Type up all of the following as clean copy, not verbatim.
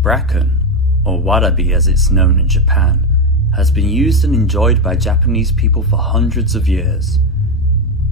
Bracken, or warabi as it's known in Japan, has been used and enjoyed by Japanese people for hundreds of years.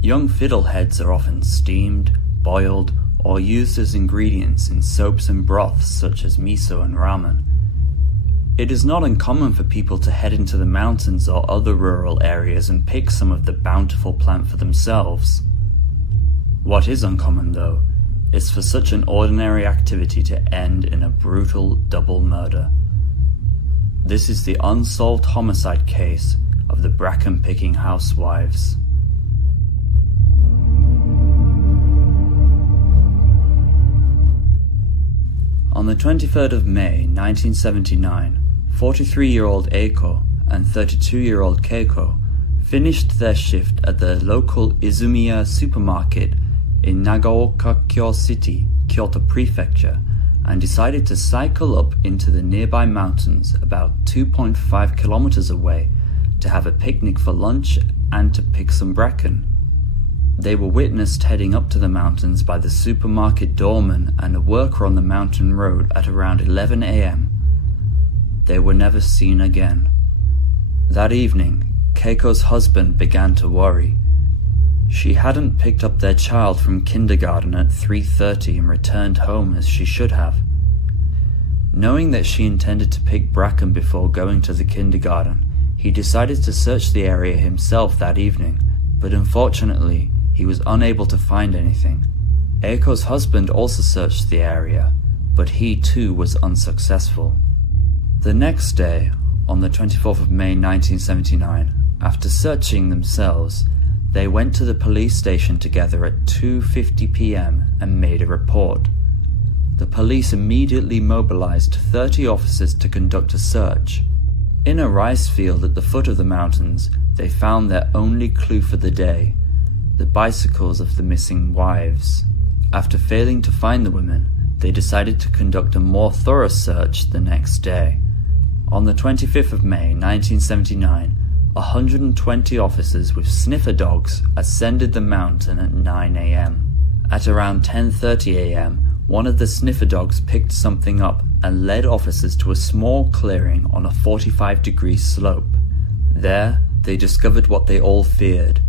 Young fiddleheads are often steamed, boiled, or used as ingredients in soaps and broths such as miso and ramen. It is not uncommon for people to head into the mountains or other rural areas and pick some of the bountiful plant for themselves. What is uncommon, though, is for such an ordinary activity to end in a brutal double murder. This is the unsolved homicide case of the Bracken-Picking housewives. On the 23rd of May 1979, 43-year-old Eiko and 32-year-old Keiko finished their shift at the local Izumiya supermarket in Nagaokakyo City, Kyoto Prefecture, and decided to cycle up into the nearby mountains about 2.5 kilometers away to have a picnic for lunch and to pick some bracken. They were witnessed heading up to the mountains by the supermarket doorman and a worker on the mountain road at around 11 a.m. They were never seen again. That evening, Keiko's husband began to worry. She hadn't picked up their child from kindergarten at 3:30 and returned home as she should have. Knowing that she intended to pick bracken before going to the kindergarten, he decided to search the area himself that evening, but unfortunately, he was unable to find anything. Eiko's husband also searched the area, but he too was unsuccessful. The next day, on the 24th of May 1979, after searching themselves, they went to the police station together at 2:50 p.m. and made a report. The police immediately mobilized 30 officers to conduct a search. In a rice field at the foot of the mountains, they found their only clue for the day, the bicycles of the missing wives. After failing to find the women, they decided to conduct a more thorough search the next day. On the 25th of May 1979, 120 officers with sniffer dogs ascended the mountain at 9 a.m. At around 10:30 a.m., one of the sniffer dogs picked something up and led officers to a small clearing on a 45-degree slope. There, they discovered what they all feared: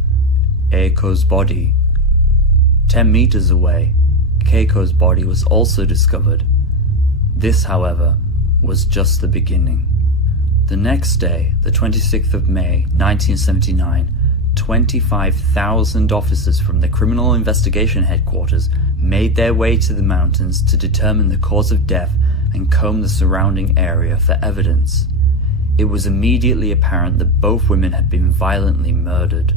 Eiko's body. 10 meters away, Keiko's body was also discovered. This, however, was just the beginning. The next day, the 26th of May 1979, 25,000 officers from the Criminal Investigation Headquarters made their way to the mountains to determine the cause of death and comb the surrounding area for evidence. It was immediately apparent that both women had been violently murdered.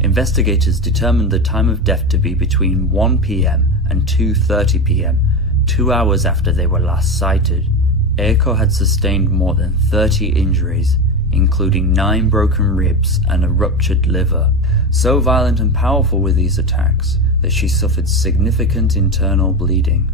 Investigators determined the time of death to be between 1 p.m. and 2:30 p.m., 2 hours after they were last sighted. Eiko had sustained more than 30 injuries, including 9 broken ribs and a ruptured liver. So violent and powerful were these attacks that she suffered significant internal bleeding.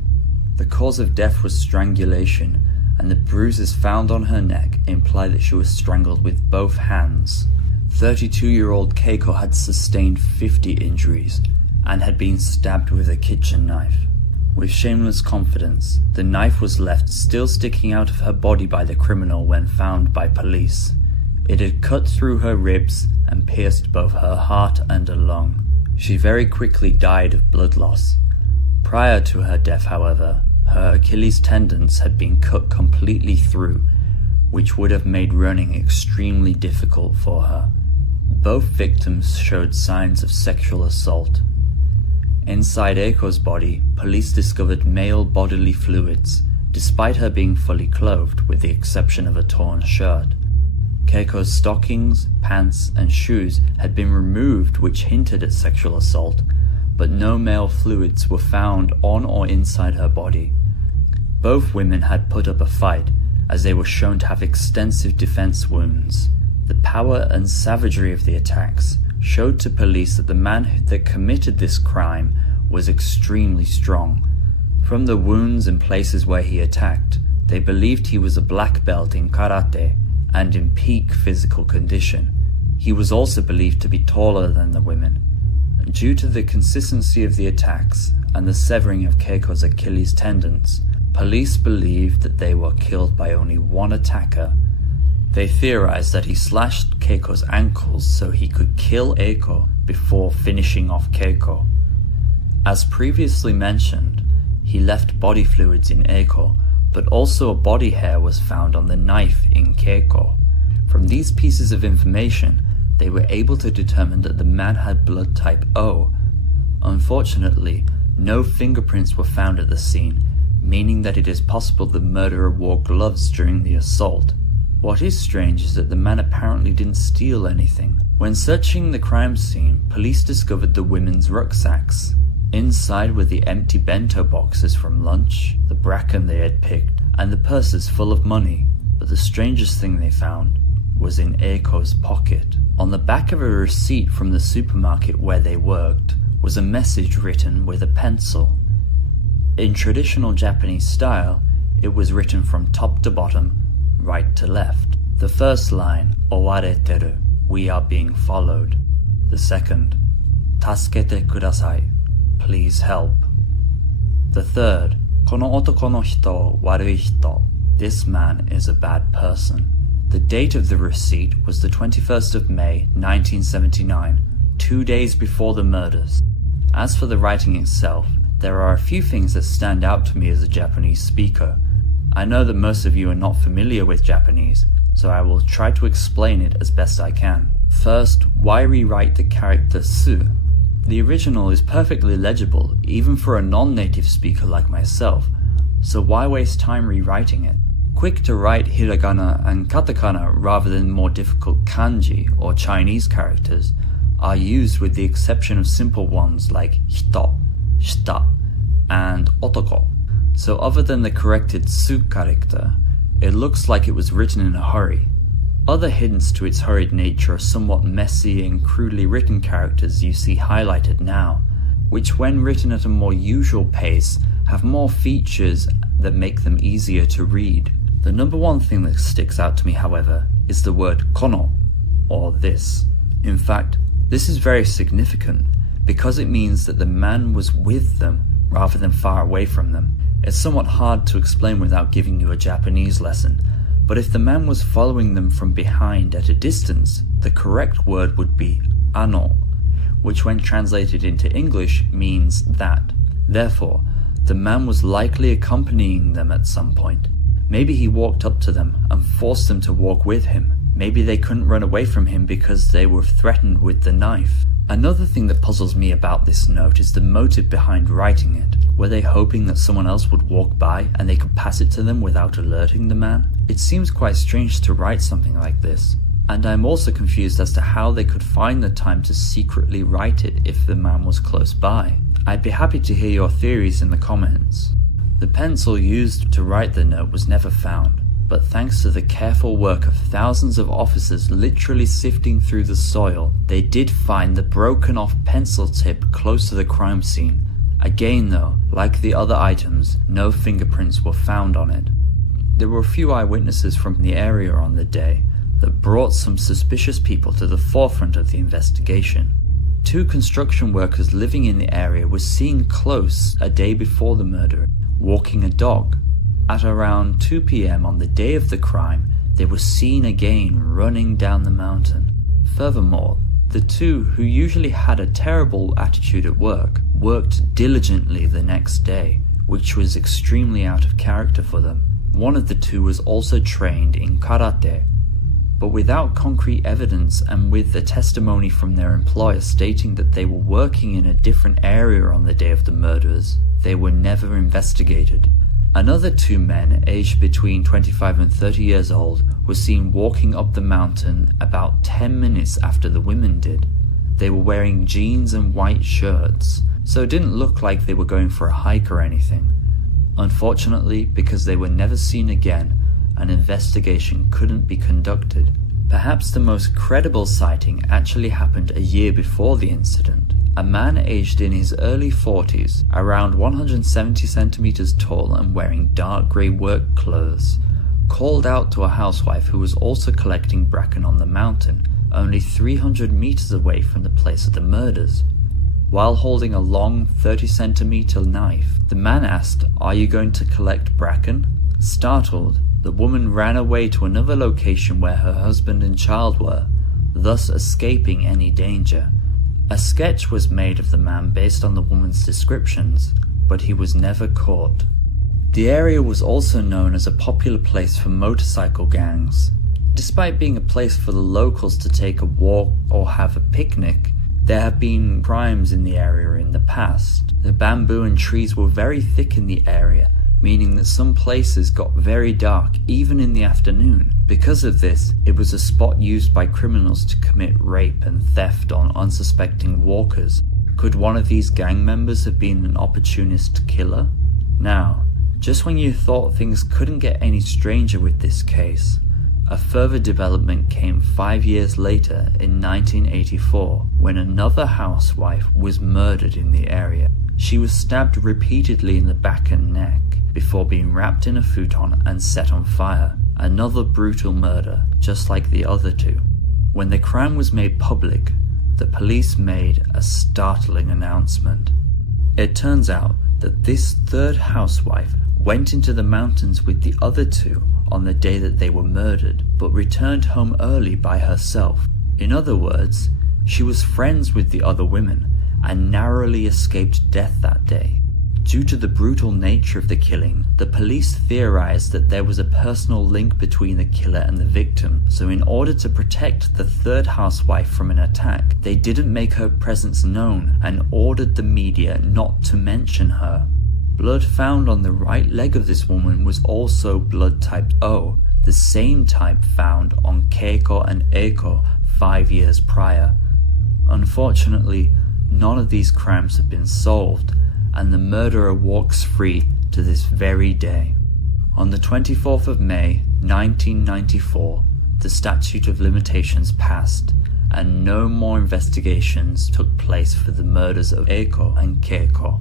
The cause of death was strangulation, and the bruises found on her neck imply that she was strangled with both hands. 32-year-old Keiko had sustained 50 injuries and had been stabbed with a kitchen knife. With shameless confidence, the knife was left still sticking out of her body by the criminal when found by police. It had cut through her ribs and pierced both her heart and a lung. She very quickly died of blood loss. Prior to her death, however, her Achilles tendons had been cut completely through, which would have made running extremely difficult for her. Both victims showed signs of sexual assault. Inside Eiko's body, police discovered male bodily fluids, despite her being fully clothed with the exception of a torn shirt. Keiko's stockings, pants, and shoes had been removed, which hinted at sexual assault, but no male fluids were found on or inside her body. Both women had put up a fight, as they were shown to have extensive defense wounds. The power and savagery of the attacks showed to police that the man that committed this crime was extremely strong. From the wounds and places where he attacked, they believed he was a black belt in karate and in peak physical condition. He was also believed to be taller than the women. Due to the consistency of the attacks and the severing of Keiko's Achilles tendons, Police believed that they were killed by only one attacker. They theorized that he slashed Keiko's ankles so he could kill Eiko before finishing off Keiko. As previously mentioned, he left body fluids in Eiko, but also a body hair was found on the knife in Keiko. From these pieces of information, they were able to determine that the man had blood type O. Unfortunately, no fingerprints were found at the scene, meaning that it is possible the murderer wore gloves during the assault. What is strange is that the man apparently didn't steal anything. When searching the crime scene, police discovered the women's rucksacks. Inside were the empty bento boxes from lunch, the bracken they had picked, and the purses full of money. But the strangest thing they found was in Eiko's pocket. On the back of a receipt from the supermarket where they worked was a message written with a pencil. In traditional Japanese style, it was written from top to bottom, right to left. The first line, owareteru, we are being followed. The second, tasukete kudasai, please help. The third, kono otoko no hito warui hito, this man is a bad person. The date of the receipt was the 21st of May 1979, 2 days before the murders. As for the writing itself, there are a few things that stand out to me as a Japanese speaker. I know that most of you are not familiar with Japanese, so I will try to explain it as best I can. First, why rewrite the character su? The original is perfectly legible, even for a non-native speaker like myself, so why waste time rewriting it? Quick to write hiragana and katakana rather than more difficult kanji or Chinese characters are used with the exception of simple ones like hito, shita, and otoko. So other than the corrected su character, it looks like it was written in a hurry. Other hints to its hurried nature are somewhat messy and crudely written characters you see highlighted now, which when written at a more usual pace have more features that make them easier to read. The number one thing that sticks out to me, however, is the word kono, or this. In fact, this is very significant because it means that the man was with them rather than far away from them. It's somewhat hard to explain without giving you a Japanese lesson, but if the man was following them from behind at a distance, the correct word would be ano, which when translated into English means that. Therefore, the man was likely accompanying them at some point. Maybe he walked up to them and forced them to walk with him. Maybe they couldn't run away from him because they were threatened with the knife. Another thing that puzzles me about this note is the motive behind writing it. Were they hoping that someone else would walk by and they could pass it to them without alerting the man? It seems quite strange to write something like this, and I'm also confused as to how they could find the time to secretly write it if the man was close by. I'd be happy to hear your theories in the comments. The pencil used to write the note was never found, but thanks to the careful work of thousands of officers literally sifting through the soil, they did find the broken off pencil tip close to the crime scene. Again though, like the other items, no fingerprints were found on it. There were a few eyewitnesses from the area on the day that brought some suspicious people to the forefront of the investigation. 2 construction workers living in the area were seen close a day before the murder, walking a dog. At around 2 p.m. on the day of the crime, they were seen again running down the mountain. Furthermore, the 2 who usually had a terrible attitude at work worked diligently the next day, which was extremely out of character for them. One of the 2 was also trained in karate, but without concrete evidence and with the testimony from their employer stating that they were working in a different area on the day of the murders, they were never investigated. Another 2 men, aged between 25 and 30 years old, were seen walking up the mountain about 10 minutes after the women did. They were wearing jeans and white shirts, so it didn't look like they were going for a hike or anything. Unfortunately, because they were never seen again, an investigation couldn't be conducted. Perhaps the most credible sighting actually happened a year before the incident. A man aged in his early 40s, around 170 centimeters tall and wearing dark grey work clothes, called out to a housewife who was also collecting bracken on the mountain, only 300 meters away from the place of the murders. While holding a long 30-centimeter knife, the man asked, "Are you going to collect bracken?" Startled, the woman ran away to another location where her husband and child were, thus escaping any danger. A sketch was made of the man based on the woman's descriptions, but he was never caught. The area was also known as a popular place for motorcycle gangs. Despite being a place for the locals to take a walk or have a picnic, there have been crimes in the area in the past. The bamboo and trees were very thick in the area, meaning that some places got very dark even in the afternoon. Because of this, it was a spot used by criminals to commit rape and theft on unsuspecting walkers. Could one of these gang members have been an opportunist killer? Now, just when you thought things couldn't get any stranger with this case, a further development came 5 years later in 1984 when another housewife was murdered in the area. She was stabbed repeatedly in the back and neck before being wrapped in a futon and set on fire. Another brutal murder, just like the other two. When the crime was made public, the police made a startling announcement. It turns out that this third housewife went into the mountains with the other two on the day that they were murdered, but returned home early by herself. In other words, she was friends with the other women and narrowly escaped death that day. Due to the brutal nature of the killing, the police theorized that there was a personal link between the killer and the victim, so in order to protect the third housewife from an attack, they didn't make her presence known and ordered the media not to mention her. Blood found on the right leg of this woman was also blood type O, the same type found on Keiko and Eiko 5 years prior. Unfortunately, none of these crimes have been solved, and the murderer walks free to this very day. On the 24th of May, 1994, the statute of limitations passed, and no more investigations took place for the murders of Eiko and Keiko.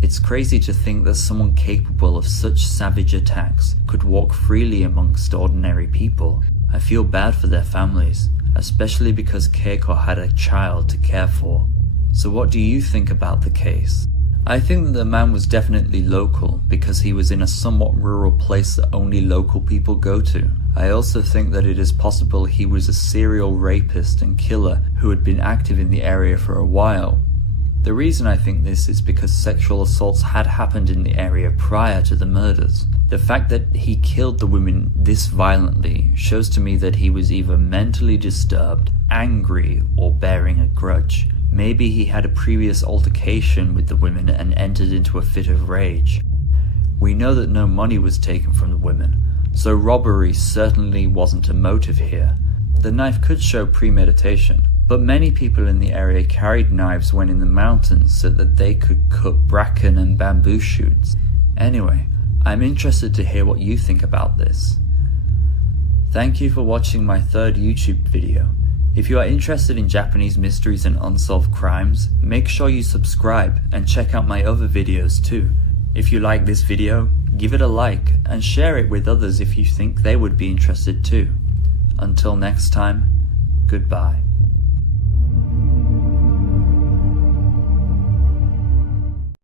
It's crazy to think that someone capable of such savage attacks could walk freely amongst ordinary people. I feel bad for their families, especially because Keiko had a child to care for. So what do you think about the case? I think that the man was definitely local because he was in a somewhat rural place that only local people go to. I also think that it is possible he was a serial rapist and killer who had been active in the area for a while. The reason I think this is because sexual assaults had happened in the area prior to the murders. The fact that he killed the women this violently shows to me that he was either mentally disturbed, angry, or bearing a grudge. Maybe he had a previous altercation with the women and entered into a fit of rage. We know that no money was taken from the women, so robbery certainly wasn't a motive here. The knife could show premeditation, but many people in the area carried knives when in the mountains so that they could cut bracken and bamboo shoots. Anyway, I'm interested to hear what you think about this. Thank you for watching my third YouTube video. If you are interested in Japanese mysteries and unsolved crimes, make sure you subscribe and check out my other videos too. If you like this video, give it a like and share it with others if you think they would be interested too. Until next time, goodbye.